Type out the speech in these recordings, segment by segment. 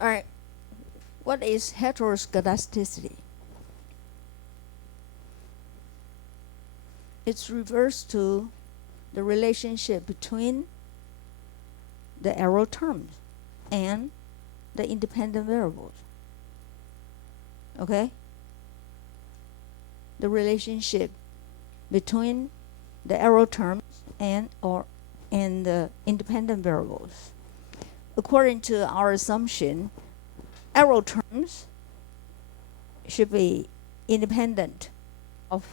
All right. What is heteroscedasticity? It's reverse to the relationship between the arrow terms and the independent variables. Okay? The relationship between the arrow terms and the independent variables. According to our assumption, arrow terms should be independent of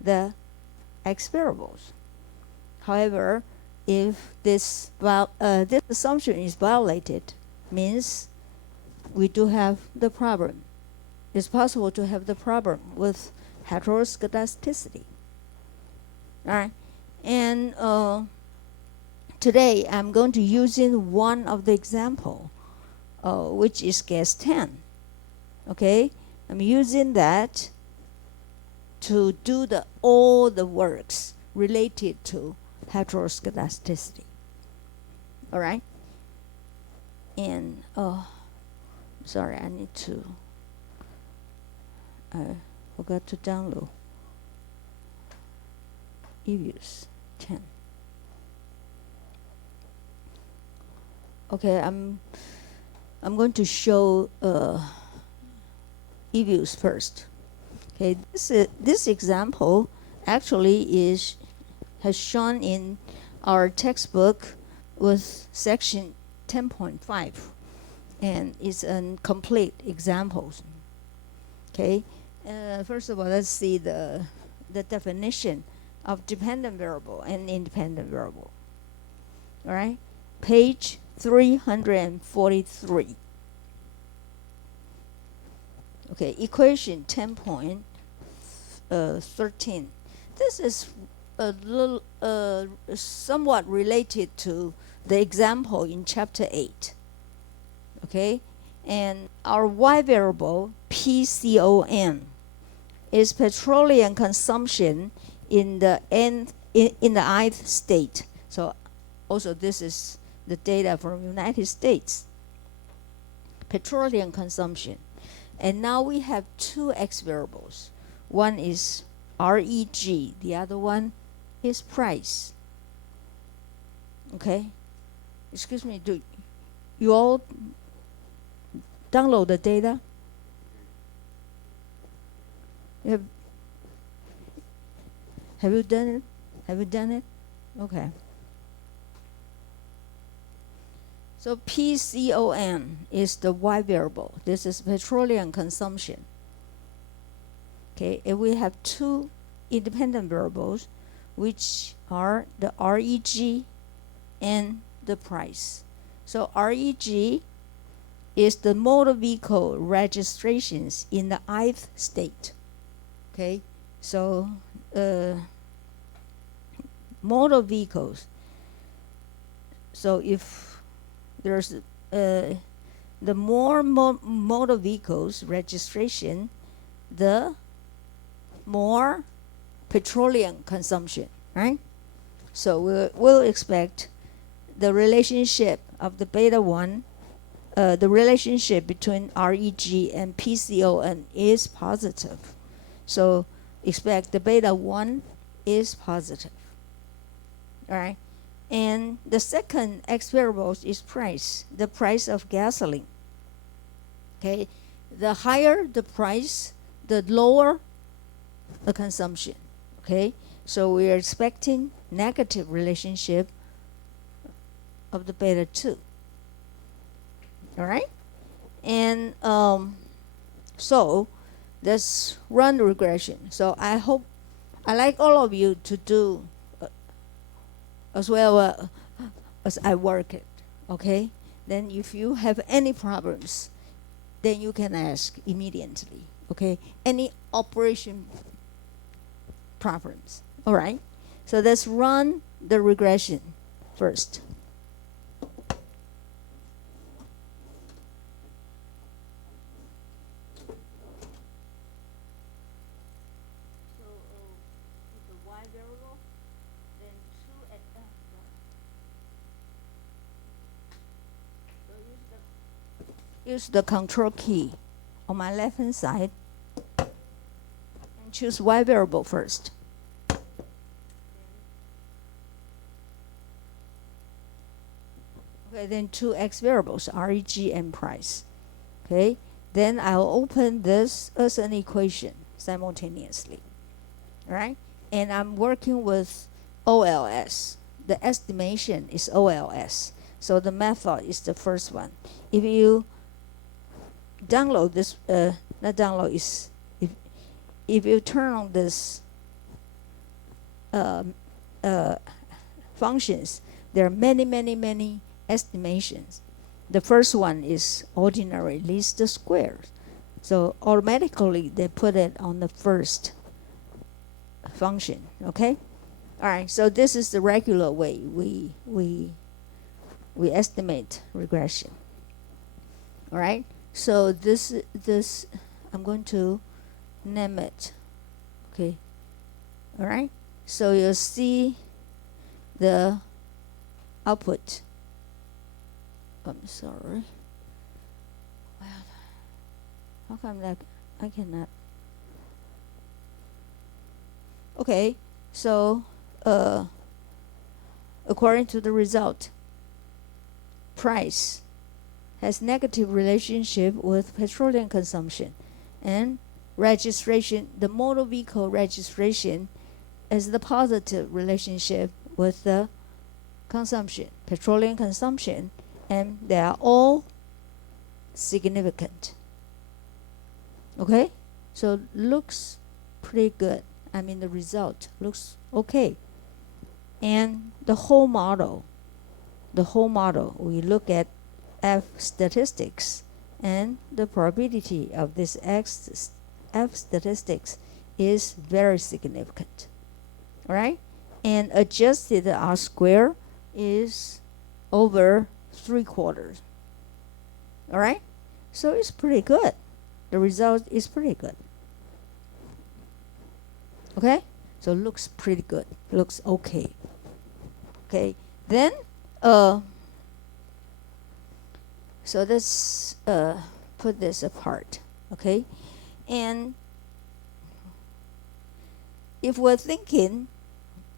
the x variables. However, if this assumption is violated, means we do have the problem. It's possible to have the problem with heteroscedasticity. All right, and today I'm going to using one of the example, which is case 10. Okay, I'm using that to do all the works related to heteroscedasticity. All right, and sorry, I need to. I forgot to download eViews 10. Okay, I'm going to show eViews first. Okay, this example actually has shown in our textbook with section 10.5, and it's a complete examples. Okay, first of all, let's see the definition of dependent variable and independent variable. All right, page 343. Okay, equation 10.13. This is a little somewhat related to the example in chapter 8. Okay, and our y variable PCON is petroleum consumption in the ith state. So also this is the data from United States. Petroleum consumption. And now we have two x variables. One is REG, the other one is price. Okay? Excuse me, do you all download the data? Have you done it? Have you done it? Okay. So PCON is the y variable. This is petroleum consumption. Okay, and we have two independent variables, which are the REG and the price. So REG is the motor vehicle registrations in the ith state. Okay, so motor vehicles. So if there's the more motor vehicles registration, the more petroleum consumption, right? So we'll expect the relationship of the beta 1, the relationship between REG and PCON is positive. So expect the beta 1 is positive. All right. And the second x variable is price, the price of gasoline. Okay, the higher the price, the lower the consumption. Okay, so we are expecting negative relationship of the beta 2. All right, and so let's run the regression. So I like all of you to do as well as I work it, okay? Then if you have any problems, then you can ask immediately, okay? Any operation problems, all right? So let's run the regression first. use the control key on my left hand side and choose Y variable first. Okay, then two X variables, reg and price. Okay, then I'll open this as an equation simultaneously. All right, and I'm working with OLS. The estimation is OLS. So the method is the first one. If you download this, not download, is if you turn on this functions, there are many estimations. The first one is ordinary least squares. So automatically they put it on the first function. Okay? All right, so this is the regular way we estimate regression. All right, so this I'm going to name it. Okay, all right, so you'll see the output. I'm sorry. Well, how come that I cannot? Okay, so according to the result, price has negative relationship with petroleum consumption, and registration, the motor vehicle registration, is the positive relationship with the consumption, petroleum consumption, and they are all significant. Okay, so looks pretty good. I mean, the result looks okay. And the whole model, we look at F statistics, and the probability of this F statistics is very significant. All right? And adjusted R square is over 3/4. All right? So it's pretty good. The result is pretty good. Okay? So looks pretty good. Looks okay. Okay. Then so let's put this apart. Okay? And if we're thinking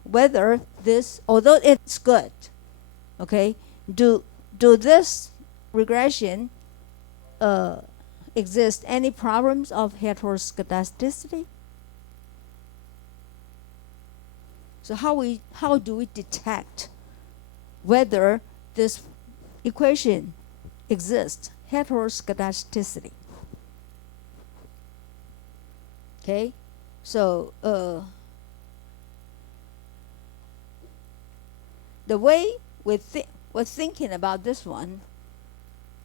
whether this, although it's good, okay, do this regression exist any problems of heteroscedasticity? So how do we detect whether this equation exists, heteroscedasticity? Okay, so the way we're thinking about this one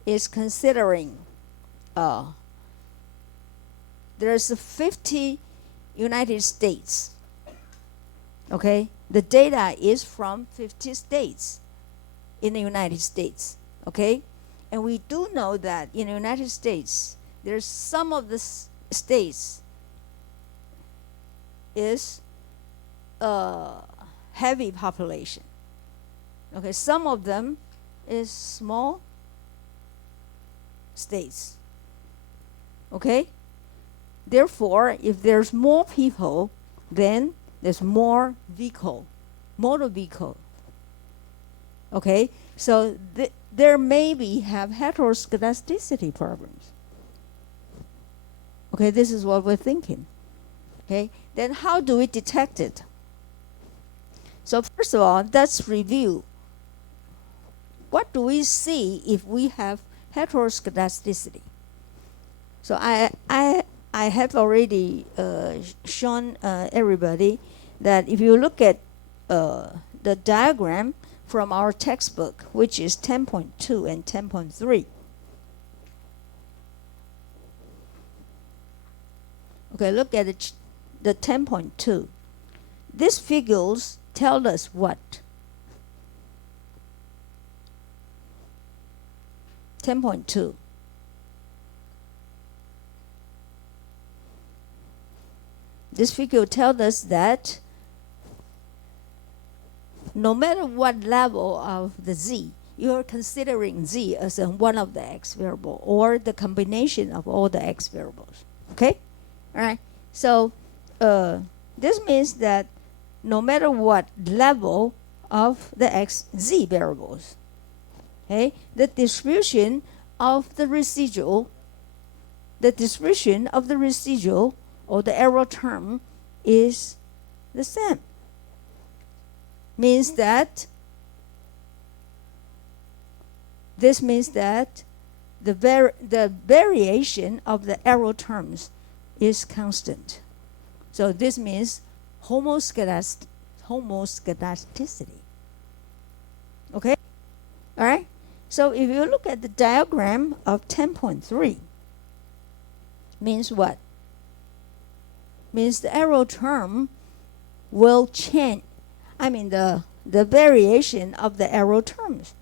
is considering there's 50 United States. Okay, the data is from 50 states in the United States. Okay, and we do know that in the United States, there's some of the states is heavy population. Okay, some of them is small states. Okay, therefore, if there's more people, then there's more motor vehicle. Okay, so there maybe have heteroscedasticity problems. Okay, this is what we're thinking. Okay, then how do we detect it? So first of all, let's review. What do we see if we have heteroscedasticity? So I have already shown everybody that if you look at the diagram from our textbook, which is 10.2 and 10.3. Okay, look at the 10.2. These figures tell us what? 10.2. This figure tells us that no matter what level of the Z, you're considering z as one of the x variable or the combination of all the x variables. Okay? All right. So this means that no matter what level of the z variables, okay, the distribution of the residual or the error term is the same. This means that the variation of the error terms is constant. So this means homoscedasticity. Okay? All right? So if you look at the diagram of 10.3, means what? Means the error term will change. I mean the variation of the error terms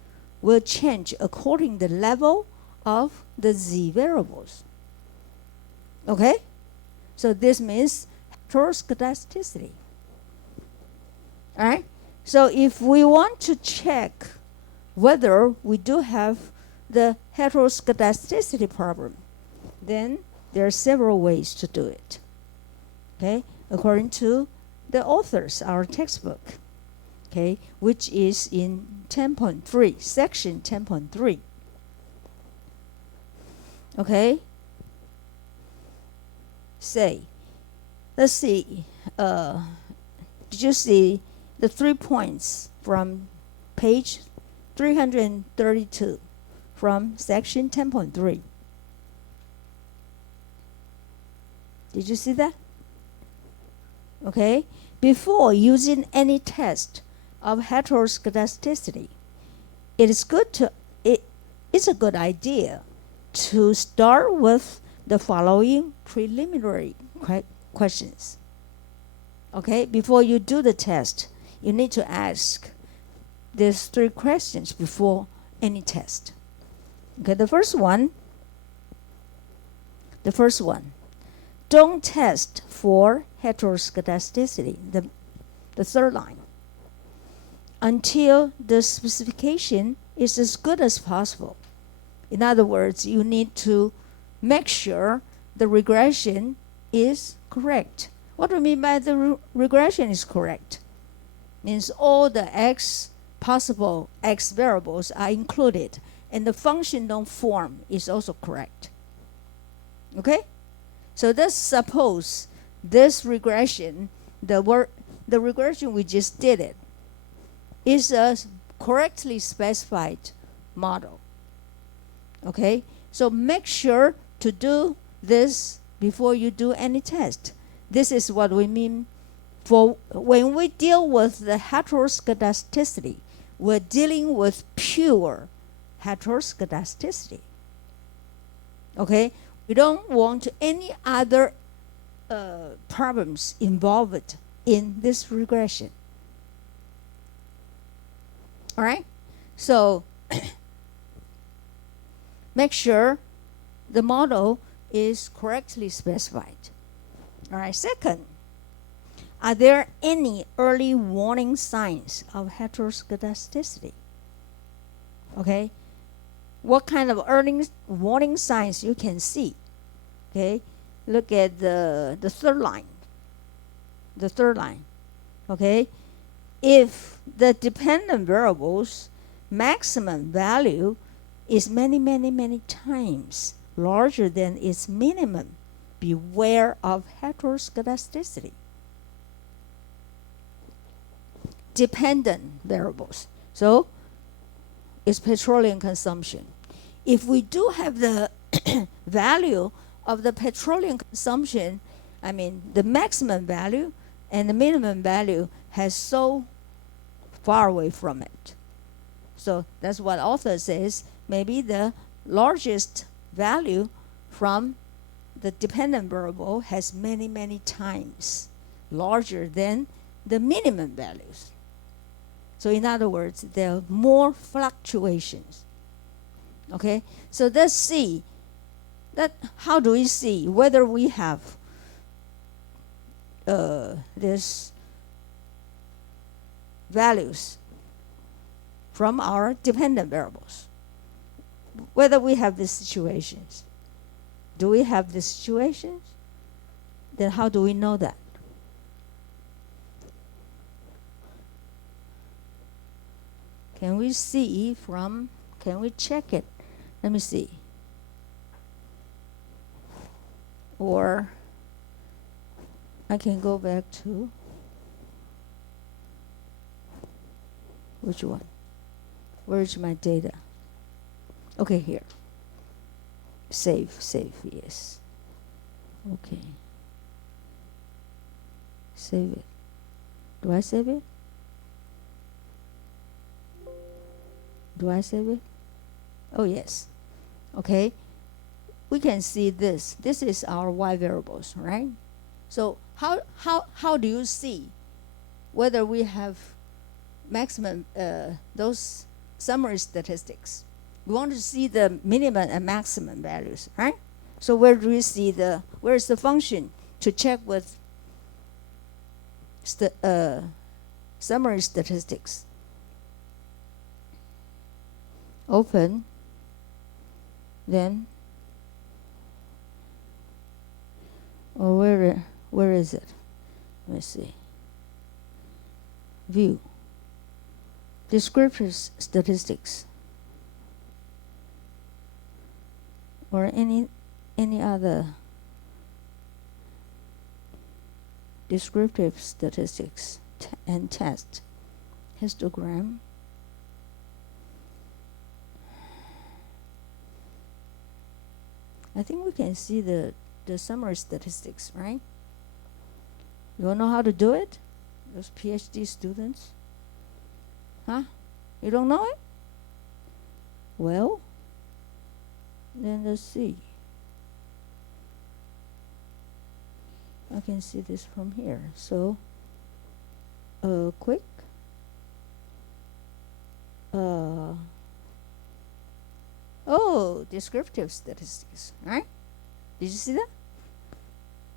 will change according to the level of the z variables. Okay? So this means heteroscedasticity. All right? So if we want to check whether we do have the heteroscedasticity problem, then there are several ways to do it. Okay? According to the authors, our textbook, okay, which is in 10.3, section 10.3. Okay? Let's see, did you see the 3 points from page 332 from section 10.3? Did you see that? Okay? Before using any test of heteroscedasticity, it's a good idea to start with the following preliminary questions. Okay? Before you do the test, you need to ask these 3 questions before any test. Okay, the first one, don't test for heteroscedasticity, the third line, until the specification is as good as possible. In other words, you need to make sure the regression is correct. What do we mean by the regression is correct? Means all the possible x variables are included, and the functional form is also correct. Okay? So let's suppose this regression, the regression we just did it, is a correctly specified model. Okay? So make sure to do this before you do any test. This is what we mean for when we deal with the heteroscedasticity. We're dealing with pure heteroscedasticity. Okay? We don't want any other problems involved in this regression. All right? So make sure the model is correctly specified. All right, second, are there any early warning signs of heteroscedasticity? Okay, what kind of early warning signs you can see? Okay, look at the third line. The third line. Okay, if the dependent variable's maximum value is many times larger than its minimum, beware of heteroscedasticity. Dependent variables. So it's petroleum consumption. If we do have the value of the petroleum consumption, I mean the maximum value and the minimum value has so far away from it. So that's what author says, maybe the largest value from the dependent variable has many times larger than the minimum values. So in other words, there are more fluctuations. Okay, so let's see that how do we see whether we have this values from our dependent variables. Whether we have these situations. Do we have these situations? Then how do we know that? Can we check it? Let me see. Or I can go back to which one? Where is my data? Okay, here. Save, yes. Okay. Save it. Do I save it? Do I save it? Oh, yes. Okay. We can see this. This is our y variables, right? So how do you see whether we have maximum, those summary statistics? We want to see the minimum and maximum values, right? So where do we see where's the function to check with summary statistics? Open, then, or where is it? Let me see. View. Descriptive statistics. Or any other descriptive statistics and test. Histogram. I think we can see the summary statistics, right? You all know how to do it? Those PhD students? Huh? You don't know it? Well, then let's see. I can see this from here. So, quick. Oh, descriptive statistics, right? Did you see that?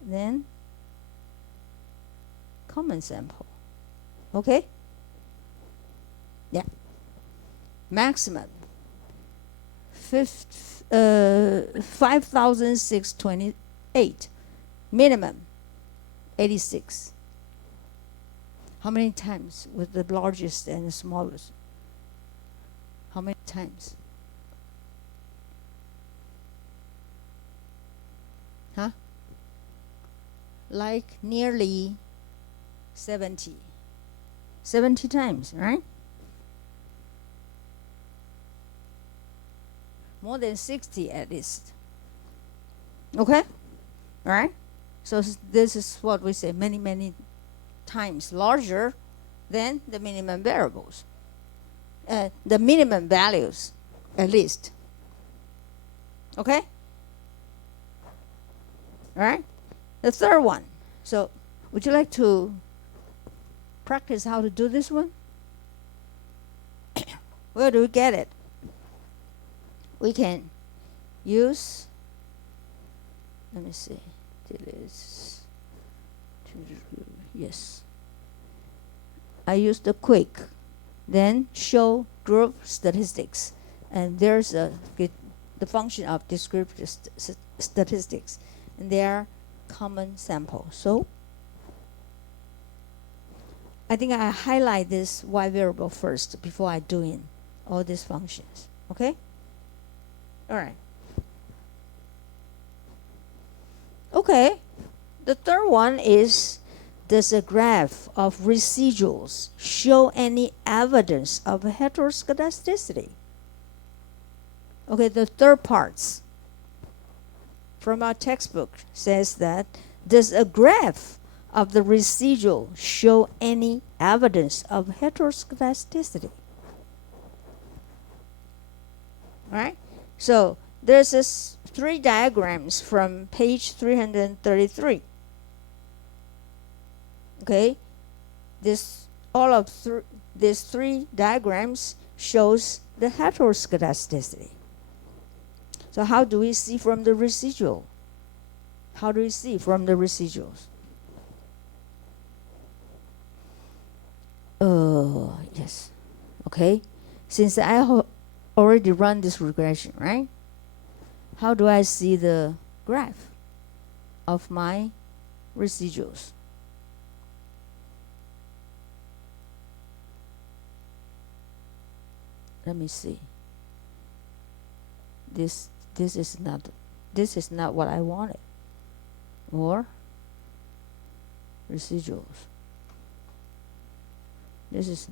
Then, common sample. Okay? Yeah. Maximum. 5,628. Minimum, 86. How many times with the largest and the smallest? How many times? Huh? Like nearly 70. 70 times, right? More than 60 at least. Okay? All right? So this is what we say, many, many times larger than the minimum variables. The minimum values, at least. Okay? All right? The third one. So would you like to practice how to do this one? Where do we get it? We can use, let me see, yes. I use the quick, then show group statistics, and there's the function of descriptive statistics, and they are common sample. So I think I highlight this y variable first before I do in all these functions. Okay? All right. Okay. The third one is, does a graph of residuals show any evidence of heteroscedasticity? Okay, the third part from our textbook says that, does a graph of the residual show any evidence of heteroscedasticity? All right? So there's this 3 diagrams from page 333. Okay, these 3 diagrams shows the heteroscedasticity. So how do we see from the residual? How do we see from the residuals? Yes. Okay. since I already run this regression, right? How do I see the graph of my residuals? Let me see. This is not what I wanted. Or residuals. This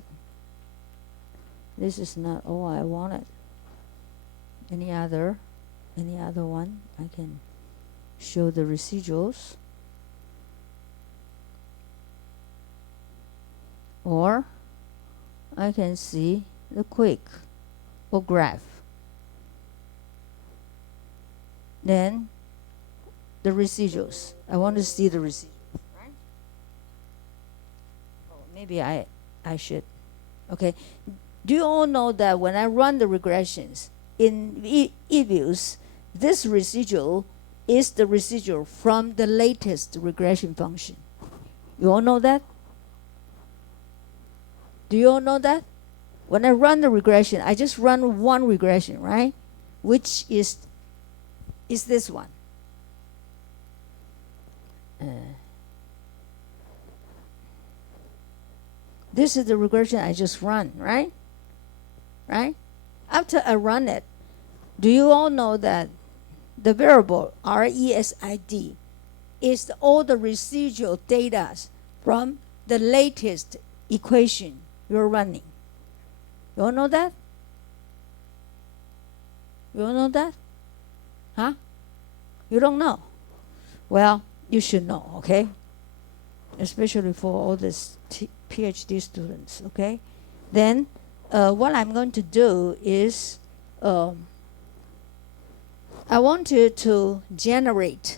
is not all I wanted. Any other one I can show the residuals. Or I can see the quick or graph. Then the residuals. I want to see the residuals, right? Oh, maybe I should. Okay. Do you all know that when I run the regressions in eViews, this residual is the residual from the latest regression function? You all know that? Do you all know that? When I run the regression, I just run one regression, right? Which is this one. This is the regression I just run, right? Right? After I run it, do you all know that the variable RESID is all the residual data from the latest equation you're running? You all know that? You all know that? Huh? You don't know? Well, you should know, okay? Especially for all these PhD students, okay? Then what I'm going to do is I want you to generate,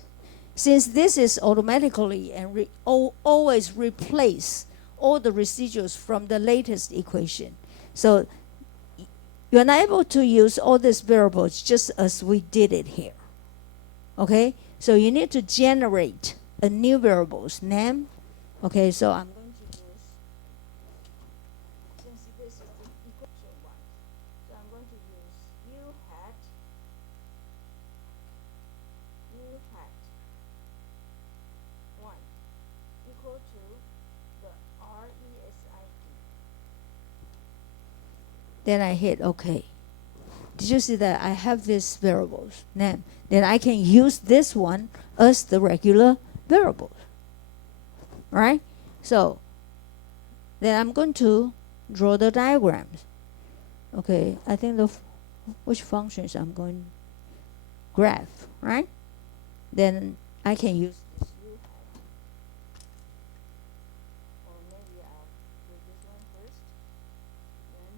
since this is automatically and always replace all the residuals from the latest equation. So you're not able to use all these variables just as we did it here. Okay? So you need to generate a new variable's name. Okay, so I'm going to use, since this is the equation one, so I'm going to use u hat 1 equal to the RESID. Then I hit OK. Did you see that I have these variables name? Then I can use this one as the regular variable. Right? So then I'm going to draw the diagrams. Okay, I think which functions I'm going graph, right? Then I can use this U hat. Or maybe I'll do this one first. Then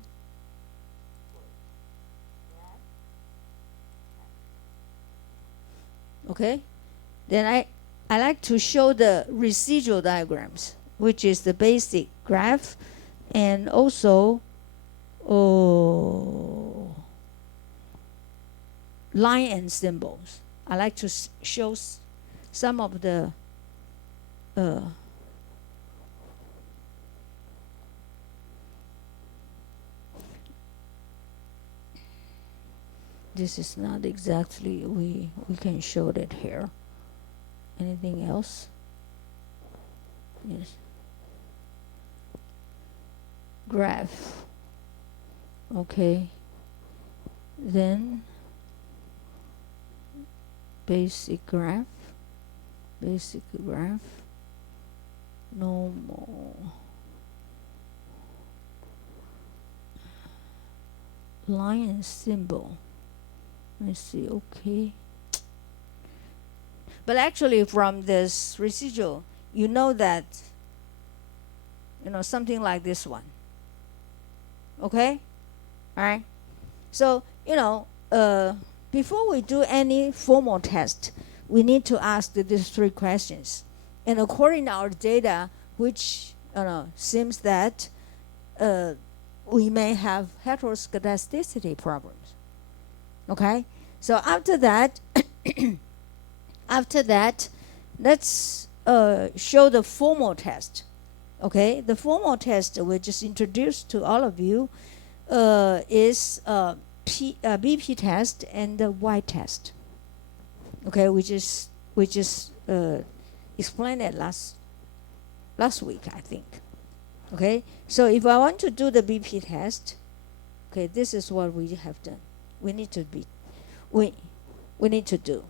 graph. Okay? Then I like to show the residual diagrams, which is the basic graph, and also line and symbols. I like to show some of the this is not exactly, we can show that here. Anything else? Yes. Graph. Okay. Then basic graph. Normal. Line and symbol. Let's see. Okay. But actually from this residual, you know that, something like this one. Okay? All right? So, before we do any formal test, we need to ask these 3 questions. And according to our data, which seems that we may have heteroscedasticity problems. Okay? So after that, let's show the formal test. Okay, the formal test we just introduced to all of you. is BP test and the Y test. Okay, we just explained it last week, I think. Okay, so if I want to do the BP test, okay, this is what we have done. We need to do.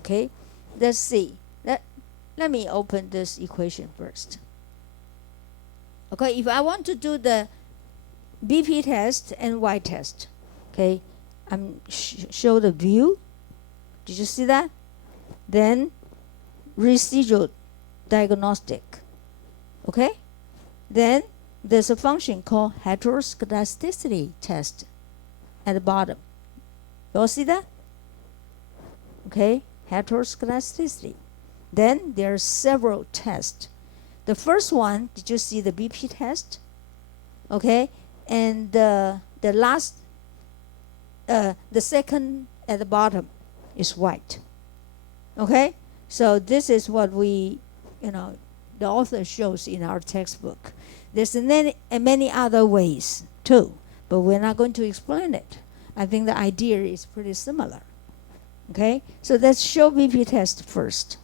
Okay, let's see. Let me open this equation first. Okay, if I want to do the BP test and Y test, okay, I'm show the view. Did you see that? Then residual diagnostic. Okay, then there's a function called heteroscedasticity test at the bottom. You all see that? Okay, heteroscedasticity. Then there are several tests. The first one, did you see the BP test? Okay, and the second at the bottom is white. Okay, so this is what the author shows in our textbook. There's many other ways too, but we're not going to explain it. I think the idea is pretty similar. Okay, so let's show BP test first.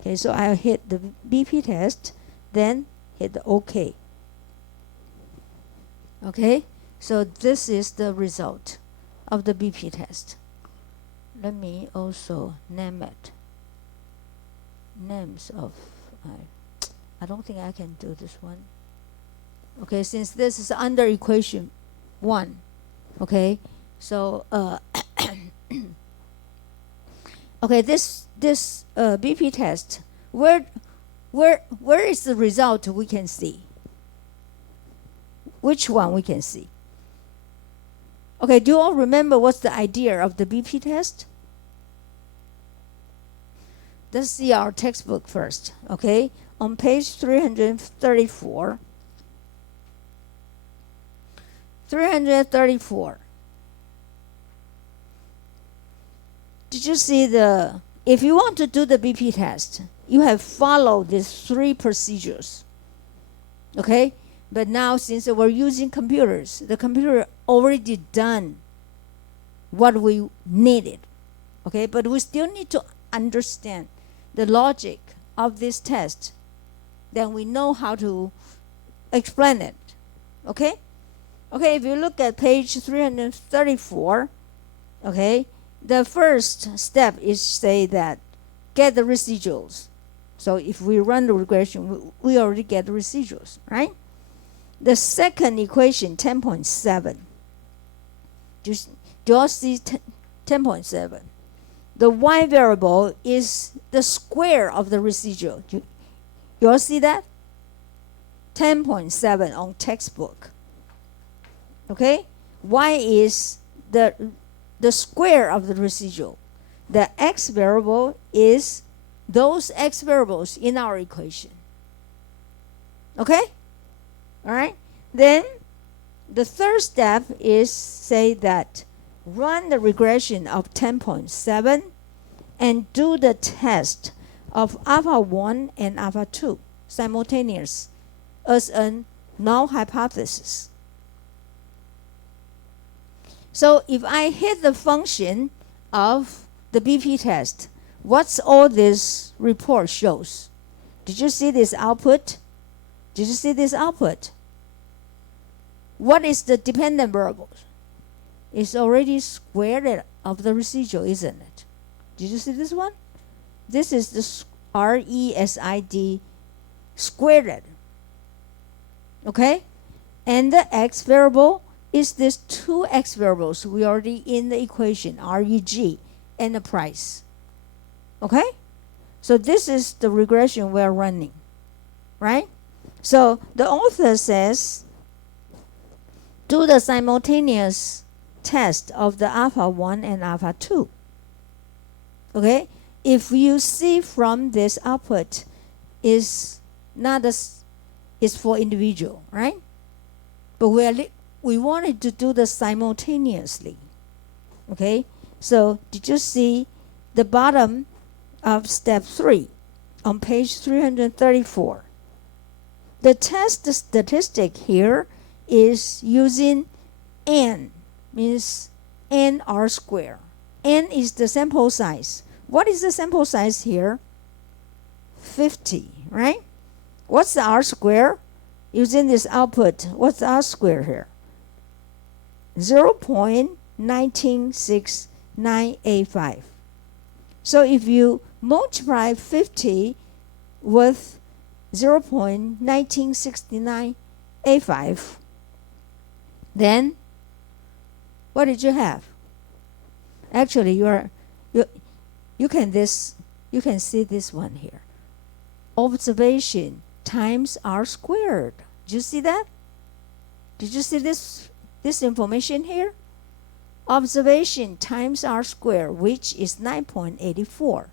Okay, so I'll hit the BP test, then hit the OK. Okay, so this is the result of the BP test. Let me also name it. Names of, I don't think I can do this one. Okay, since this is under equation 1. Okay, so okay, this BP test, where is the result we can see? Which one we can see? Okay, do you all remember what's the idea of the BP test? Let's see our textbook first. Okay, on page 334. 334. Did you see if you want to do the BP test, you have followed these 3 procedures. Okay? But now since we're using computers, the computer already done what we needed. Okay? But we still need to understand the logic of this test. Then we know how to explain it. Okay? Okay, if you look at page 334, okay, the first step is say that get the residuals. So if we run the regression, we already get the residuals, right? The second equation, 10.7. Do you all see 10.7? The y variable is the square of the residual. You all see that? 10.7 on textbook. Okay? Y is the square of the residual. The x variable is those x variables in our equation. Okay? All right? Then the third step is say that run the regression of 10.7 and do the test of alpha 1 and alpha 2 simultaneous as a null hypothesis. So if I hit the function of the BP test, what's all this report shows? Did you see this output? Did you see this output? What is the dependent variable? It's already squared of the residual, isn't it? Did you see this one? This is the RESID squared. Okay? And the x variable is these 2 x variables we already in the equation, REG, and the price. Okay? So this is the regression we're running. Right? So the author says, do the simultaneous test of the alpha 1 and alpha 2. Okay? If you see from this output is not is for individual, right? But we wanted to do the simultaneously. Okay? So did you see the bottom of step 3 on page 334? The test statistic here is using n means n r squared. N is the sample size. What is the sample size here? 50, right? What's the r squared? Using this output, what's the r squared here? 0.196985. So if you multiply 50 with 0.196985, then what did you have? Actually, you can see this one here. Observation times r squared. Did you see that? Did you see this information here? Observation times r squared, which is 9.84,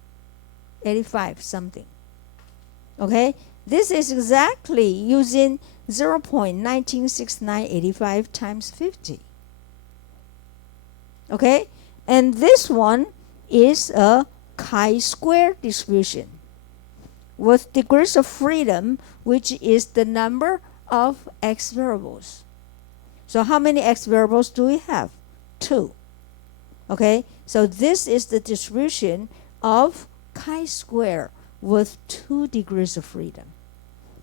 85 something. Okay, this is exactly using 0.196985 times 50. Okay, and this one is a chi-square distribution with degrees of freedom, which is the number of x variables. So how many x variables do we have? 2. Okay, so this is the distribution of chi-square with 2 degrees of freedom.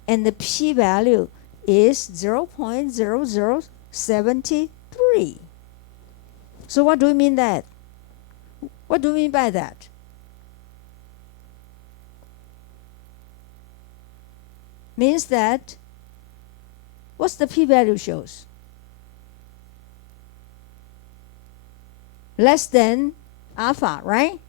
And the p-value is 0.0073. So what do we mean that? What do we mean by that? Means that, what's the p-value shows? Less than alpha, right?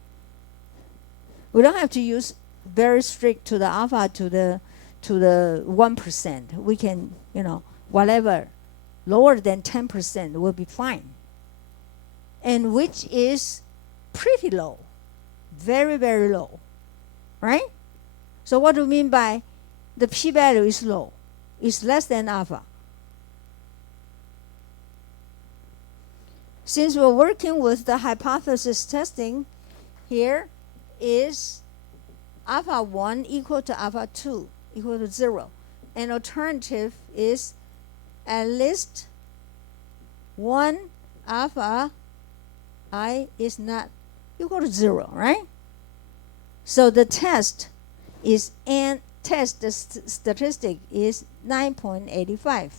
We don't have to use very strict to the alpha to the 1%. We can, whatever lower than 10% will be fine. And which is pretty low, very, very low, right? So what do we mean by the p-value is low? It's less than alpha. Since we're working with the hypothesis testing, here is alpha 1 equal to alpha 2 equal to 0. An alternative is at least 1 alpha I is not equal to 0, right? So the test is the statistic is 9.85,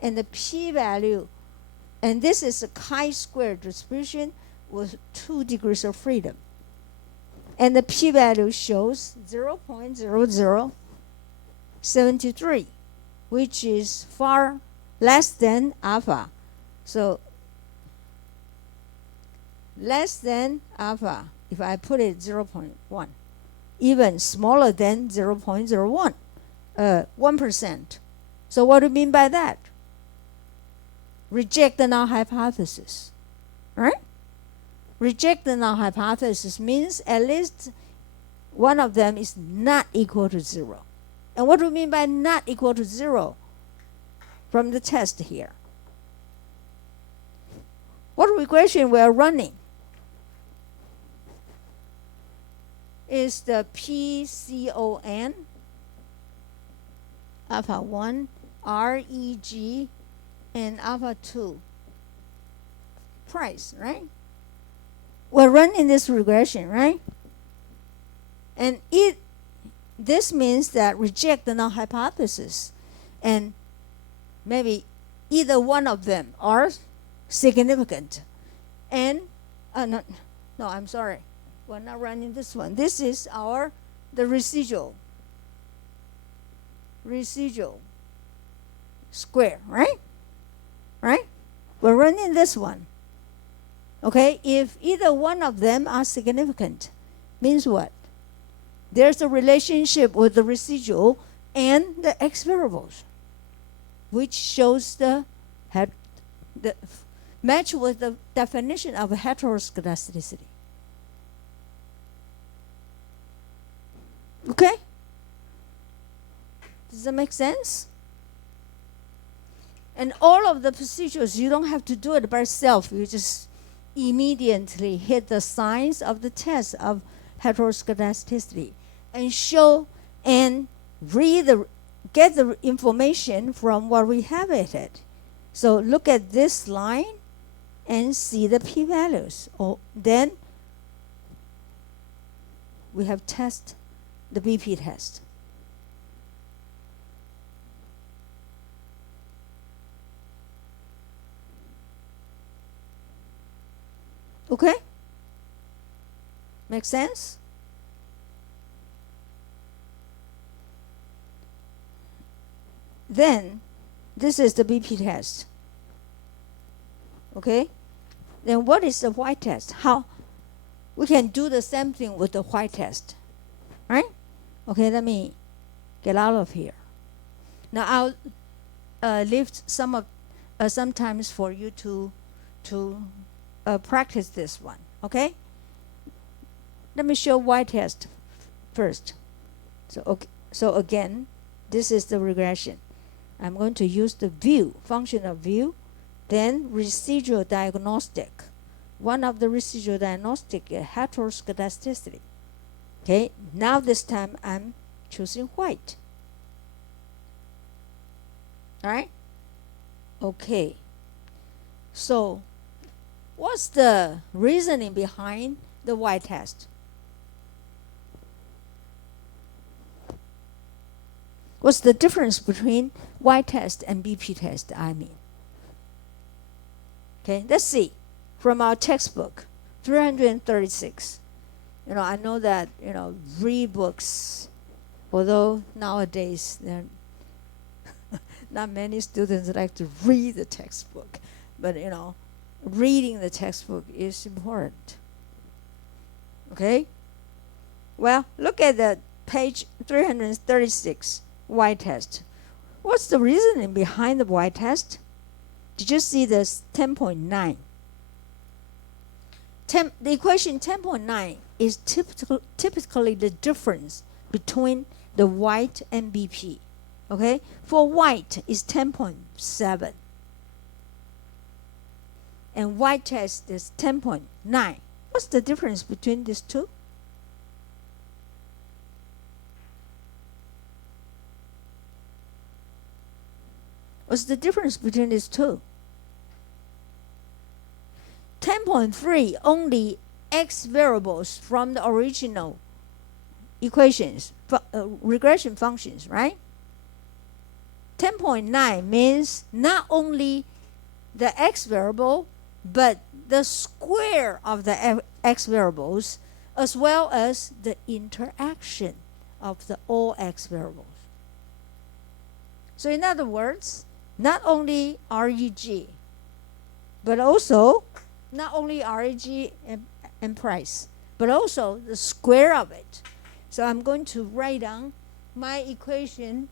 and the p-value, and this is a chi-square distribution with 2 degrees of freedom, and the p-value shows 0.0073, which is far less than alpha. So less than alpha, if I put it 0.1, even smaller than 0.01, 1%. So what do you mean by that? Reject the null hypothesis, right? Reject the null hypothesis means at least one of them is not equal to 0. And what do we mean by not equal to 0 from the test here? What regression we are running is the PCON, alpha 1, REG, and alpha 2 price, right? We're running this regression, right? And this means that reject the null hypothesis, and maybe either one of them are significant. And no, I'm sorry, we're not running this one. This is the residual square, right? Right? We're running this one. Okay, if either one of them are significant, means what? There's a relationship with the residual and the x variables, which shows the match with the definition of heteroscedasticity. Okay? Does that make sense? And all of the procedures, you don't have to do it by yourself. You just immediately hit the signs of the test of heteroscedasticity and show and get the information from what we have at it. So look at this line and see the p-values. Then we have test the BP test. Okay? Make sense? Then this is the BP test. Okay? Then what is the Y test? How we can do the same thing with the Y test. Right? Okay, let me get out of here. Now I'll leave sometimes for you to practice this one. Okay? Let me show Y test first. So again, this is the regression. I'm going to use the view, function of view, then residual diagnostic. One of the residual diagnostic is heteroscedasticity. Okay, now this time I'm choosing white. All right? Okay. So what's the reasoning behind the Y test? What's the difference between Y test and BP test, I mean? Okay, let's see. From our textbook, 336. I know that, read books, although nowadays there not many students like to read the textbook. But, reading the textbook is important. Okay? Well, look at the page 336. Y test. What's the reasoning behind the Y test? Did you see this 10.9? The equation 10.9 is typically the difference between the white and BP. Okay? For white is 10.7. And Y test is 10.9. What's the difference between these two? What's the difference between these two? 10.3 only x variables from the original equations, regression functions, right? 10.9 means not only the x variable, but the square of the x variables, as well as the interaction of the all x variables. So in other words, not only REG, but also not only REG and price, but also the square of it. So I'm going to write down my equation,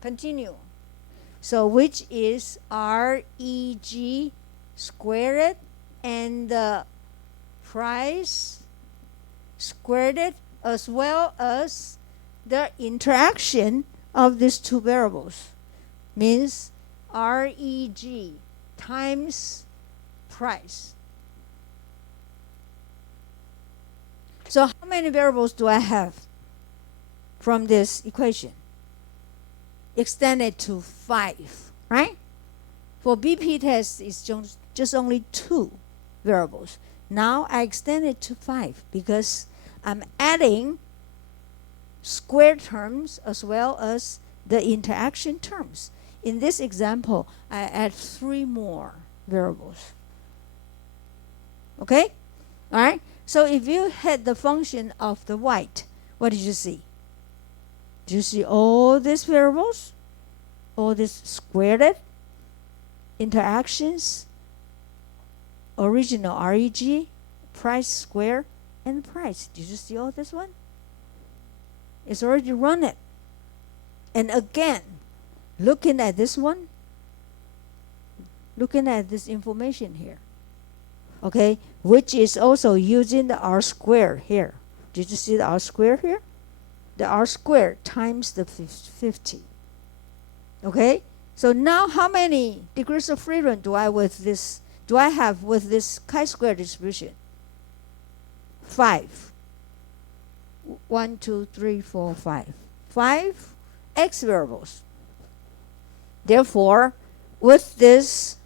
continue. So which is REG squared and the price squared, as well as the interaction of these two variables, means REG times price. So how many variables do I have from this equation? Extended to 5, right? For BP test, it's just only 2 variables. Now I extend it to 5 because I'm adding square terms as well as the interaction terms. In this example, I add 3 more variables. Okay? All right? So if you had the function of the white, what did you see? Do you see all these variables? All these squared interactions, original REG, price square, and price. Did you see all this one? It's already run it. And again, looking at this one, looking at this information here, okay, which is also using the R square here. Did you see the R square here? The R square times the 50. Okay, so now how many degrees of freedom do I have with this chi-square distribution? 5. 1, 2, 3, 4, 5. 5 x variables. Therefore, with this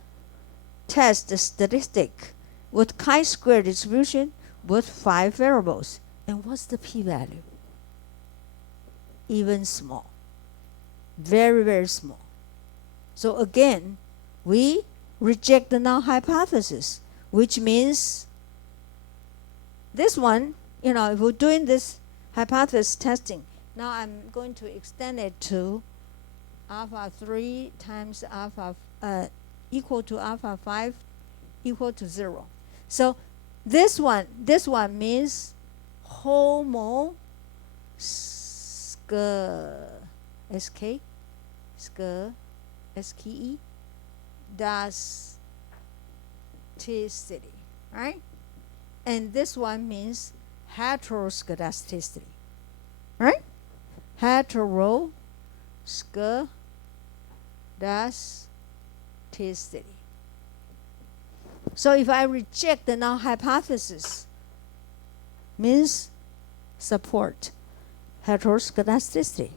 test statistic with chi-square distribution with 5 variables. And what's the p-value? Even small. Very, very small. So again, we reject the null hypothesis, which means this one, if we're doing this hypothesis testing, now I'm going to extend it to alpha 3 times alpha equal to alpha 5 equal to 0. So this one means homo SKE does heteroscedasticity, right? And this one means heteroscedasticity, right? Heteroscedasticity. So if I reject the null hypothesis, means support heteroscedasticity.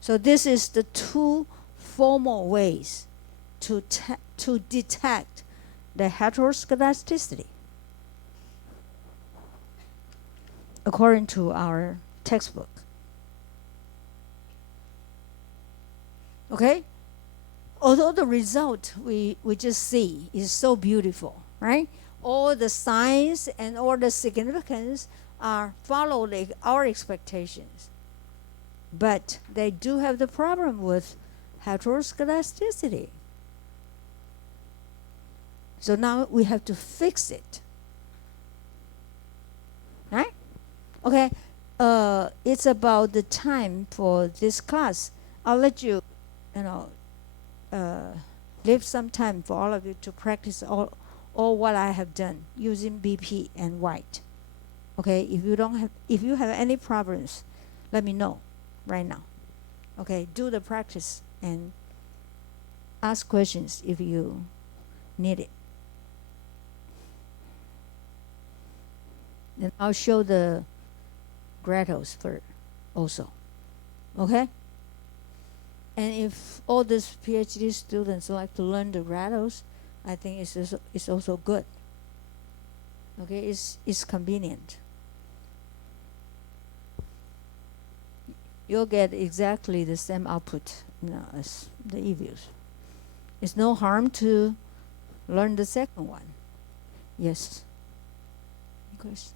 So this is the two formal ways to detect the heteroscedasticity according to our textbook. Okay? Although the result we just see is so beautiful, right? All the signs and all the significance are following our expectations. But they do have the problem with heteroscedasticity. So now we have to fix it. Right? Okay. It's about the time for this class. I'll let you, leave some time for all of you to practice all what I have done using BP and white. Okay, if you have any problems, let me know right now. Okay, do the practice and ask questions if you need it. And I'll show the grados for also. Okay? And if all these PhD students like to learn the grados, I think it's also good. Okay, it's convenient. You'll get exactly the same output as the e-views. It's no harm to learn the second one. Yes. Question?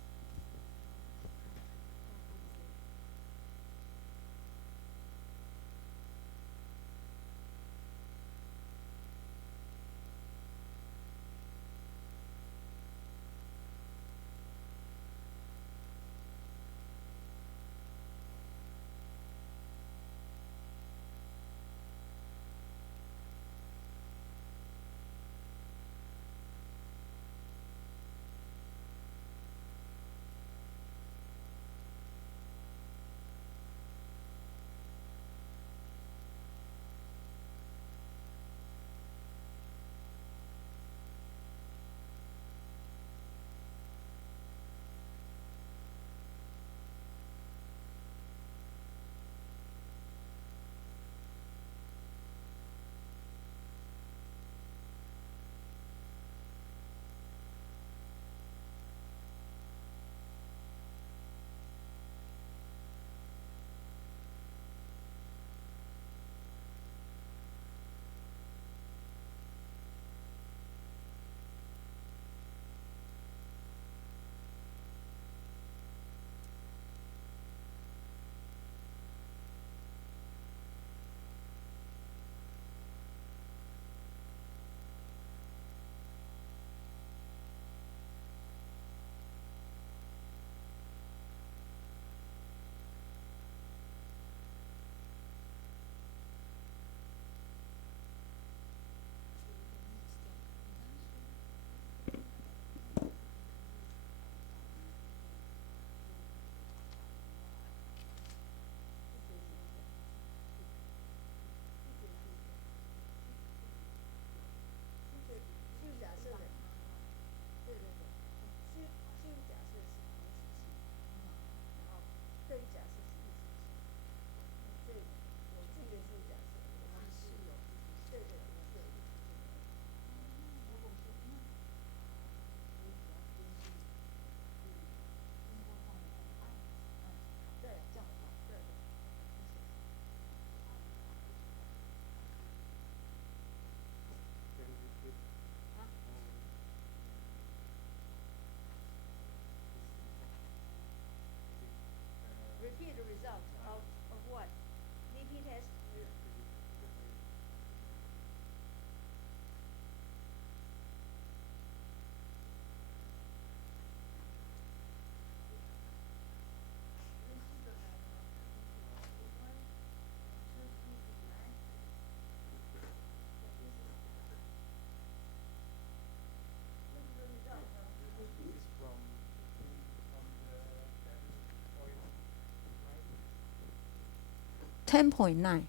10.9.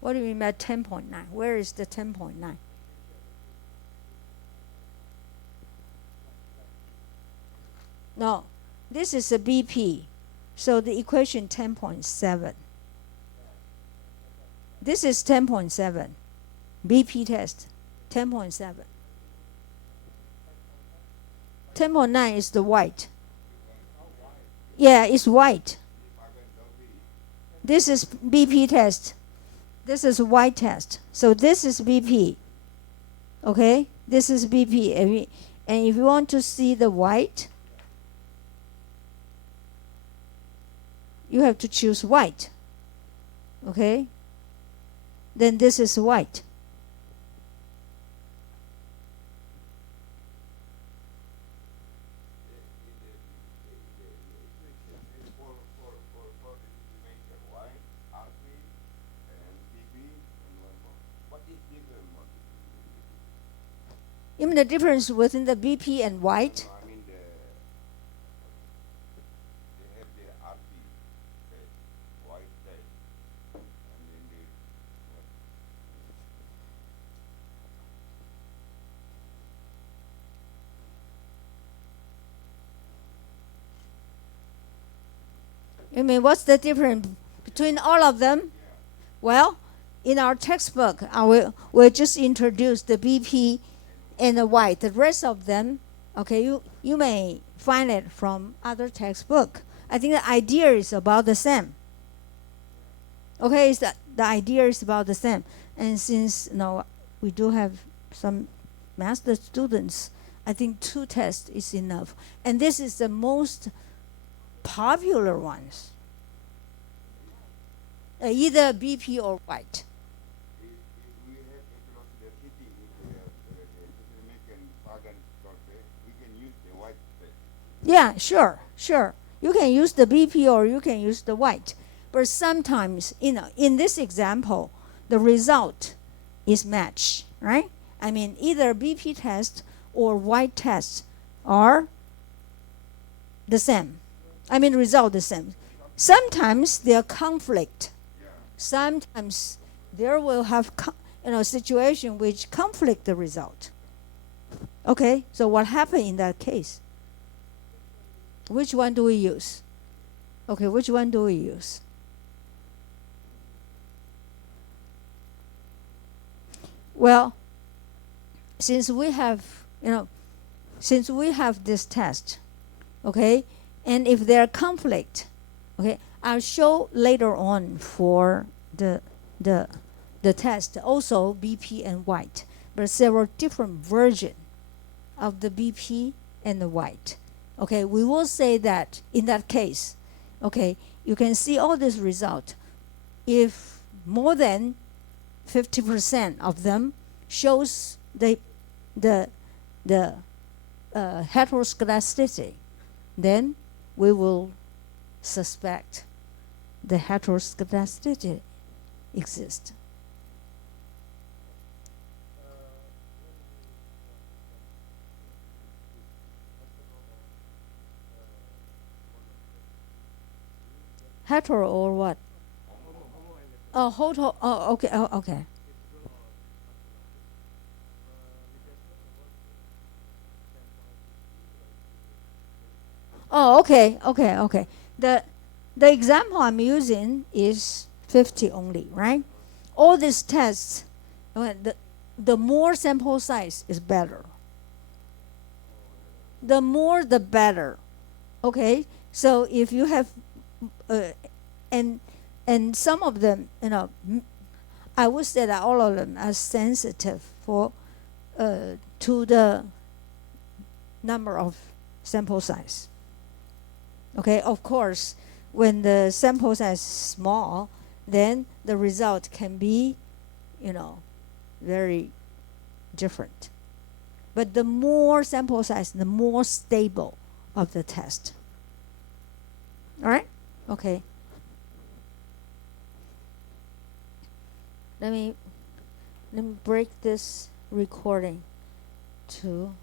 What do you mean by 10.9? Where is the 10.9? No, this is a BP. So the equation 10.7. This is 10.7. BP test 10.7. 10.9 is the white. Yeah, it's white. This is BP test. This is white test. So this is BP. Okay? This is BP. And if you want to see the white, you have to choose white. Okay? Then this is white. You mean the difference within the BP and white? I mean, they have the RP test, white test, and then You mean what's the difference between all of them? Well, in our textbook, we'll just introduce the BP and the white. The rest of them, okay, you may find it from other textbook. I think the idea is about the same. Okay, the idea is about the same. And since we do have some master students, I think 2 tests is enough. And this is the most popular ones. Either BP or white. if we have the city, if we have American Pagan survey, we can use the white test. Yeah, sure. You can use the BP or you can use the white. But sometimes, in this example, the result is matched, right? I mean, either BP test or white test are the same. I mean, result the same. Sometimes there are conflict. Sometimes there will have situation which conflict the result. Okay, so what happened in that case? Which one do we use? Okay, which one do we use? Well, since we have this test, okay, and if there are conflict, okay, I'll show later on for the test also BP and white, but several different versions of the BP and the white. Okay, we will say that in that case, okay, you can see all this result. If more than 50% of them shows the heteroscedasticity, then we will suspect the heteroscedasticity exists. Hetero or what? Oh, hoto. Oh, okay. Oh, okay. Oh, okay. The example I'm using is 50 only, right? All these tests, the more sample size is better. The more, the better. Okay, so if you have, and some of them, I would say that all of them are sensitive to the number of sample size. Okay, of course, when the sample size is small, then the result can be, very different. But the more sample size, the more stable of the test. All right? Okay. Let me break this recording to